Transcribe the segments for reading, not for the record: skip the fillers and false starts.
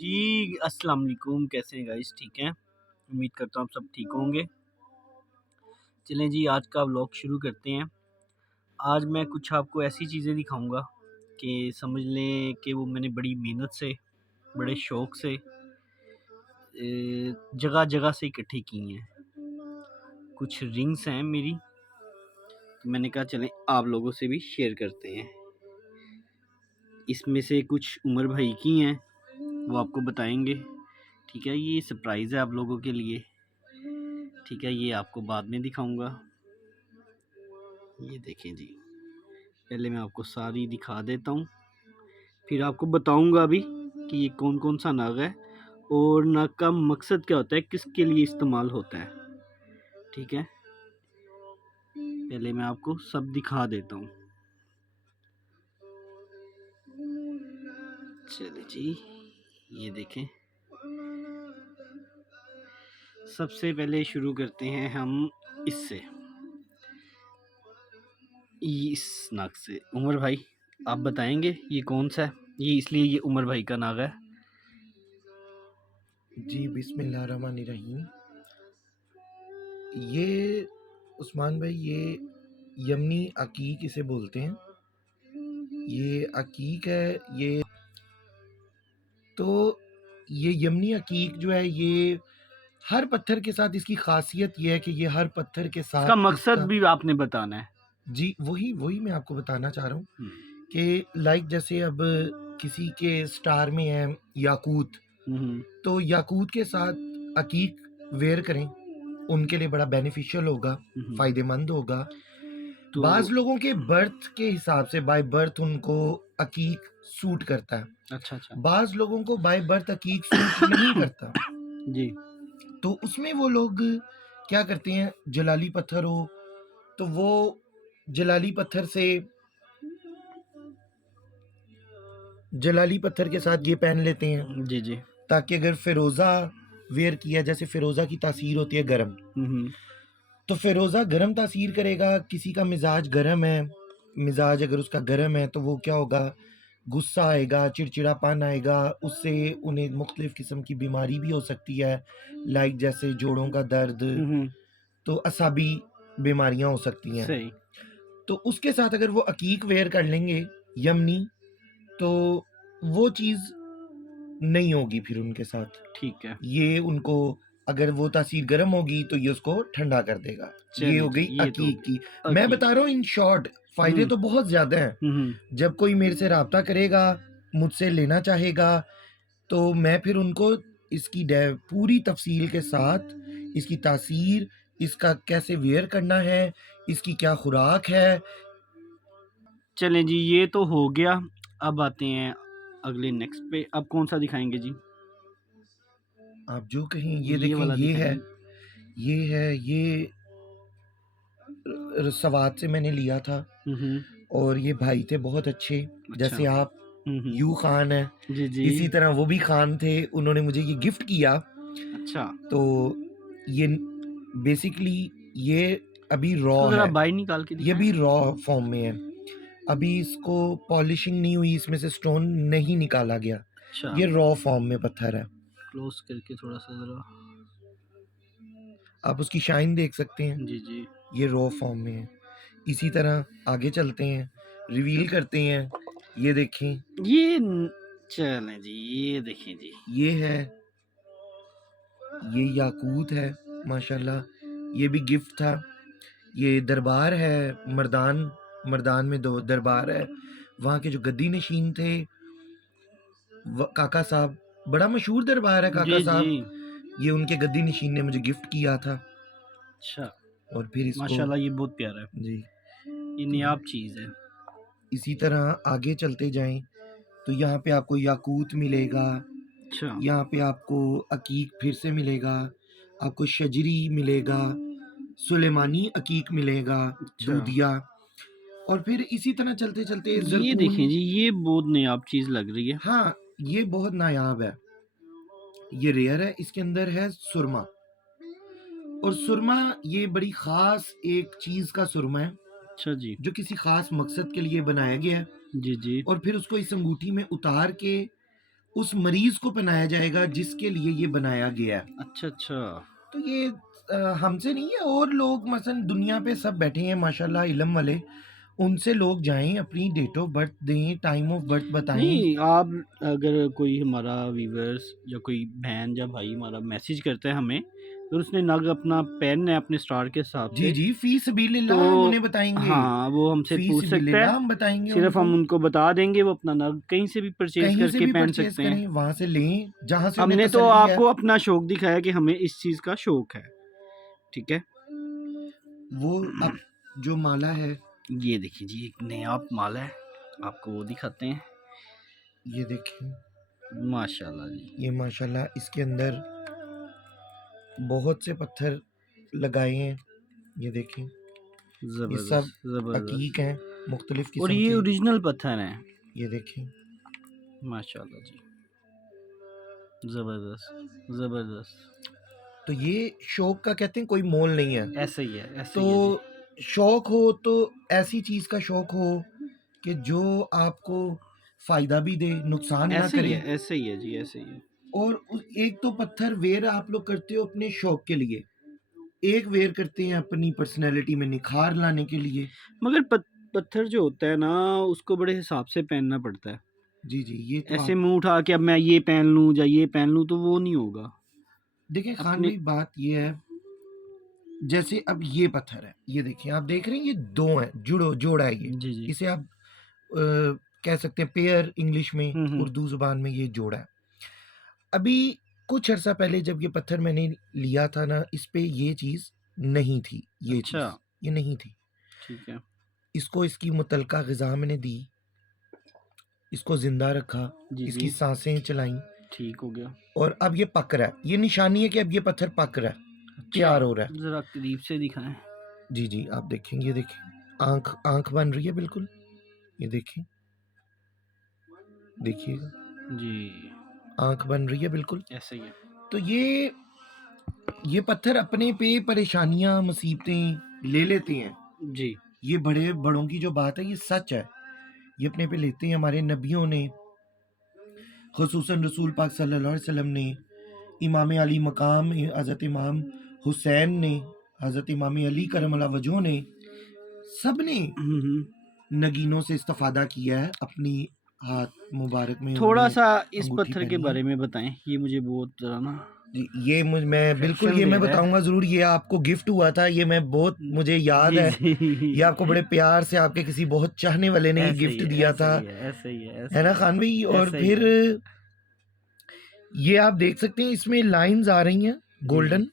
जी, अस्सलाम वालेकुम। कैसे हैं गाइस? ठीक हैं? उम्मीद करता हूँ आप सब ठीक होंगे। चलें जी, आज का व्लॉग शुरू करते हैं। आज मैं कुछ आपको ऐसी चीज़ें दिखाऊँगा कि समझ लें कि वो मैंने बड़ी मेहनत से, बड़े शौक़ से जगह-जगह से इकट्ठी की हैं। कुछ रिंग्स हैं मेरी, तो मैंने कहा चलें आप लोगों से भी शेयर करते हैं। इसमें से कुछ उमर भाई की हैं, वो आपको बताएँगे। ठीक है, ये सरप्राइज़ है आप लोगों के लिए। ठीक है, ये आपको बाद में दिखाऊँगा। ये देखें जी, पहले मैं आपको सारी दिखा देता हूँ, फिर आपको बताऊँगा भी कि ये कौन-कौन सा नग है और नग का मकसद क्या होता है, किसके लिए इस्तेमाल होता है। ठीक है, पहले मैं आपको सब दिखा देता हूँ। चलिए जी, ये देखें। सबसे पहले शुरू करते हैं हम इससे, इस नाग से। उमर भाई आप बताएंगे ये कौन सा है? ये इसलिए ये उमर भाई का नाग है। जी बिस्मिल्लाहिर्रहमानिर्रहीम। ये उस्मान भाई, ये यमनी अकीक इसे बोलते हैं। ये अकीक है। ये तो ये यमनी अकीक जो है, ये हर पत्थर के साथ इसकी खासियत ये है कि ये हर पत्थर के इसका साथ मकसद भी आपने बताना है। जी वही वही मैं आपको बताना चाह रहा हूँ कि लाइक जैसे अब किसी के स्टार में है याकूत, तो याकूत के साथ अकीक वेयर करें, उनके लिए बड़ा बेनिफिशियल होगा, फ़ायदेमंद होगा। तो बाज़ लोगों के बर्थ के हिसाब से बाय बर्थ उनको अकीक सूट करता है। अच्छा, अच्छा। बाज़ लोगों को बाय बर्थ अकीक सूट नहीं करता। जी। तो उसमें वो लोग क्या करते हैं, जलाली पत्थर हो तो वो जलाली पत्थर से जलाली पत्थर के साथ ये पहन लेते हैं, जी, जी। ताकि अगर फ़िरोज़ा वेयर किया, जैसे फ़िरोज़ा की तासीर होती है गरम, तो फ़िरोज़ा गरम तासीर करेगा। किसी का मिज़ाज गरम है, मिज़ाज अगर उसका गरम है तो वो क्या होगा, गुस्सा आएगा, चिड़चिड़ापन आएगा, उससे उन्हें मुख्तलिफ़ किस्म की बीमारी भी हो सकती है, लाइक जैसे जोड़ों का दर्द, तो असाबी बीमारियाँ हो सकती हैं। सही। तो उसके साथ अगर वो अकीक वेयर कर लेंगे यमनी, तो वो चीज़ नहीं होगी फिर उनके साथ। ठीक है। ये उनको, अगर वो तासीर गर्म होगी तो ये उसको ठंडा कर देगा। ये चलिए हो जी, गई ये तो हो अकीक की। गया मैं अकीक बता रहा हूँ इन शॉर्ट, फ़ायदे तो बहुत ज़्यादा हैं। जब कोई मेरे से राब्ता करेगा, मुझसे लेना चाहेगा, तो मैं फिर उनको इसकी पूरी तफ़सील के साथ, इसकी तासीर, इसका कैसे वेयर करना है, इसकी क्या खुराक है। चलें जी, ये तो हो गया। अब आते हैं अगले नेक्स्ट पे। अब कौन-सा दिखाएँगे जी? आप जो कहें। ये ये देखें, वाला ये है, दिखाएँगे? ये सवात से मैंने लिया था, और ये भाई थे बहुत अच्छे, अच्छा। जैसे आप यू खान हैं, जी, जी। इसी तरह वो भी खान थे, उन्होंने मुझे ये गिफ्ट किया। अच्छा। तो ये बेसिकली ये अभी रॉ इसको ज़रा है, बाहर निकाल के ये दिखाएँ। भी रॉ फॉर्म में है। अभी इसको पॉलिशिंग नहीं हुई, इसमें से स्टोन नहीं निकाला गया। अच्छा, ये रॉ फॉर्म में पत्थर है। क्लोज़ करके थोड़ा-सा ज़रा। आप उसकी शाइन देख सकते हैं, जी, जी। ये रॉ फॉर्म में है। इसी तरह आगे चलते हैं, रिवील करते हैं। ये देखें, ये न चलें जी, ये देखें जी। ये है, ये याकूत है माशाल्लाह। ये भी गिफ्ट था। ये दरबार है, मर्दान, मर्दान में दो दरबार है। वहाँ के जो गद्दी नशीन थे, काका साहब, बड़ा मशहूर दरबार है काका जी, जी। साहब, ये उनके गद्दी नशीन ने मुझे गिफ्ट किया था। अच्छा, और फिर इसको माशाल्लाह ये बहुत प्यारा है। जी, ये तो नायाब चीज़ है। इसी तरह आगे चलते जाएं तो यहाँ पे आपको याकूत मिलेगा, अच्छा, यहाँ पे आपको अकीक फिर से मिलेगा, आपको शजरी मिलेगा, सुलेमानी अकीक मिलेगा, अच्छा। दूधिया, और फिर इसी तरह चलते-चलते ये ज़रकून। देखें जी, ये बहुत नायाब चीज़ लग रही है। हाँ, ये बहुत नायाब है, ये रेयर है, इसके अंदर है सुरमा। और सुरमा ये बड़ी ख़ास एक चीज़ का सुरमा है, अच्छा जी। जो किसी ख़ास मकसद के लिए बनाया गया है, जी, जी। और फिर उसको इस अंगूठी में उतार के उस मरीज को पहनाया जाएगा जिसके लिए ये बनाया गया है। अच्छा अच्छा। तो ये हमसे नहीं है, और लोग मसलन दुनिया पे सब बैठे हैं माशाल्लाह इल्म वाले, उनसे लोग जाएं, अपनी डेट ऑफ बर्थ दें, टाइम ऑफ बर्थ बताएं। नहीं, आप अगर कोई हमारा व्यूवर्स या कोई बहन या भाई हमारा मैसेज करता है हमें, तो उसने नग अपना पेन है अपने स्टार के हिसाब जी से, जी, फी सबीलिल्लाह तो हम उन्हें बताएंगे। हाँ वो हमसे फी पूछ सकता सबीलिल्लाह है, हम बताएंगे सिर्फ हम उनको। उनको बता देंगे, वो अपना नग कहीं से भी परचेज कहीं से करके भी पहन परचेज सकते हैं। करें, वहां से लें जहां से उन्हें हमने तो तसल्ली है। आपको अपना शौक दिखाया कि हमें इस चीज़ का शौक है, ठीक है। वो अब जो माला है, ये देखिए जी, एक नया माला है, आपको वो दिखाते हैं। ये देखें, माशाल्लाह जी, ये माशाल्लाह इसके अंदर बहुत से पत्थर लगाए हैं। ये देखें, ये सब ज़बरदस्त ज़बरदस्त। अकीक हैं मुख्तलिफ और किस्म ये के। ओरिजिनल पत्थर हैं। ये देखें, माशाल्लाह जी, ज़बरदस्त ज़बरदस्त। तो ये शौक का कहते हैं कोई मोल नहीं है। ऐसे ही है, ऐसे तो ही है जी। शौक हो तो ऐसी चीज का शौक हो कि जो आपको फायदा भी दे, नुकसान ना ऐसे ही करे। है, ऐसे ही है जी, ऐसे ही है। और एक तो पत्थर वेयर आप लोग करते हो अपने शौक के लिए, एक वेयर करते हैं अपनी पर्सनैलिटी में निखार लाने के लिए। मगर पत्थर जो होता है ना, उसको बड़े हिसाब से पहनना पड़ता है। जी जी, ये तो ऐसे आप मुंह उठा के अब मैं ये पहन लूँ या ये पहन लूँ, तो वो नहीं होगा। देखें खान अपने भाई, बात ये है, जैसे अब ये पत्थर है, ये देखिए, आप देख रहे हैं ये दो हैं, जोड़ा है ये। जी जी। इसे आप कह सकते हैं पेयर इंग्लिश में, हम्म। उर्दू जुबान में ये जोड़ा है। अभी कुछ अर्सा पहले जब ये पत्थर मैंने लिया था ना, इस पे ये चीज नहीं थी, ये चीज अच्छा, ये नहीं थी। ठीक है। इसको इसकी मुतलका ग़िज़ा मैंने दी, इसको ज़िंदा रखा, जी इसकी जी, सांसें चलाईं, ठीक हो गया। और अब ये पक रहा है। ये निशानी है कि अब ये पत्थर पक रहा है, तैयार हो रहा है। जरा करीब से दिखाएं। जी जी, आप देखेंगे, ये देखें, आंख बन रही है बिल्कुल, ये देखें, देखिएगा, जी, आंख बन रही है बिल्कुल। ऐसे ही है। तो ये पत्थर अपने पे परेशानियां मुसीबतें ले लेते हैं। जी। ये बड़े बड़ों की जो बात है ये सच है, ये अपने पे लेते हैं। हमारे नबियों ने, खुसूसन रसूल पाक सल्लल्लाहु अलैहि वसल्लम ने, इमाम अली मकाम हज़रत इमाम हुसैन ने, हज़रत इमाम अली करम वजह ने, सब ने नगीनों से इस्तेफादा किया है, अपनी हाथ मुबारक में थोड़ा उन्होंने सा इस अंगूठी पत्थर के पहनी है। बारे में बताएं, ये मुझे बहुत जरा ना जी, ये मैं बिल्कुल Affection ये दे मैं रहा है। बताऊंगा ज़रूर। ये आपको गिफ्ट हुआ था, ये मैं बहुत मुझे याद जी है। जी। ये आपको बड़े प्यार से आपके किसी बहुत चाहने वाले ने ये ऐसे ही गिफ्ट है, दिया ऐसे था, ही है, ऐसे ही है, ऐसे है ना ही है, खान भाई? और ऐसे ही फिर है। ये आप देख सकते हैं, इसमें लाइंस आ रही हैं जी जी। गोल्डन,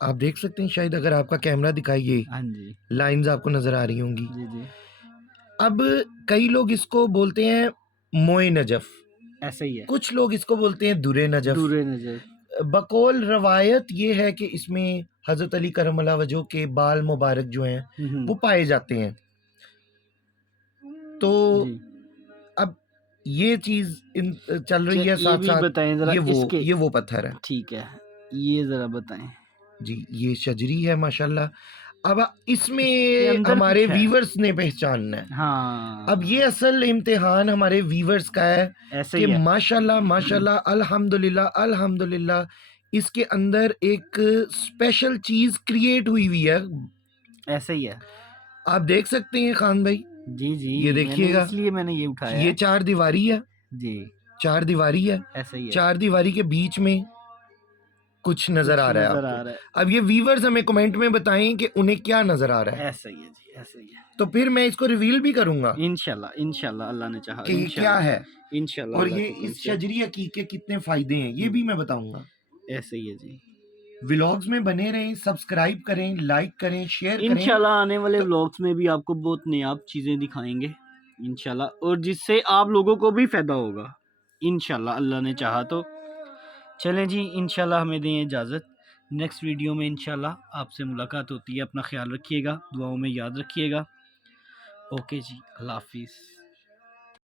आप देख सकते हैं, शायद अगर आपका कैमरा दिखाइए, हाँ जी, लाइंस आपको नजर आ रही होंगी। जी जी, अब कई लोग इसको बोलते हैं मोए नजफ, ऐसे ही है। कुछ लोग इसको बोलते हैं दुरे नजफ। दूरे नजर। बकौल रवायत ये है कि इसमें हजरत अली करमल्ला वजह के बाल मुबारक जो हैं वो पाए जाते हैं। तो जी। अब ये चीज चल रही है ये साथ भी साथ। बताएं जरा इसके। ये वो पत्थर है ठीक है, ये जरा बताएं। जी, ये शजरी है माशाल्लाह। अब इसके इसमें अंदर हमारे कुछ है। व्यूवर्स ने पहचानना है। हाँ, अब ये असल इम्तिहान हमारे व्यूवर्स का है ऐसे कि ही है। माशाल्लाह माशाल्लाह अल्हम्दुलिल्लाह अल्हम्दुलिल्लाह इसके अंदर एक स्पेशल चीज क्रिएट हुई हुई है। ऐसे ही है। आप देख सकते हैं खान भाई, जी जी, ये देखिएगा, इसलिए मैंने ये उठाया ये है। चार दीवारी है, जी, चार दीवारी है, ऐसे ही है। चार दीवारी के बीच में कुछ नजर आ रहा है नजर आ आपको। रहा है। अब ये व्यूवर्स हमें कमेंट में बताएं कि उन्हें क्या नजर आ रहा है, ऐसे ही है जी, ऐसे ही है। तो फिर मैं इसको रिवील भी करूंगा इंशाल्लाह, इंशाल्लाह अल्लाह ने चाहा, कि ये क्या इंशाल्लाह, है, इंशाल्लाह और अल्लाह ये के हुक्म इस से। शजरी हकीक के कितने फायदे हैं ये भी मैं बताऊंगा। ऐसे ही है जी। व्लॉग्स में बने रहें, सब्सक्राइब करें, लाइक करें, शेयर करें। इंशाल्लाह आने वाले तो व्लॉग्स में भी आपको बहुत नायाब चीज़ें दिखाएंगे इंशाल्लाह, और जिससे आप लोगों को भी फ़ायदा होगा इंशाल्लाह, अल्लाह ने चाहा तो। चलें जी, इंशाल्लाह हमें दें इजाज़त। नेक्स्ट वीडियो में इंशाल्लाह आपसे मुलाकात होती है। अपना ख्याल रखिएगा, दुआओं में याद रखिएगा। ओके जी, अल्लाह हाफिज़।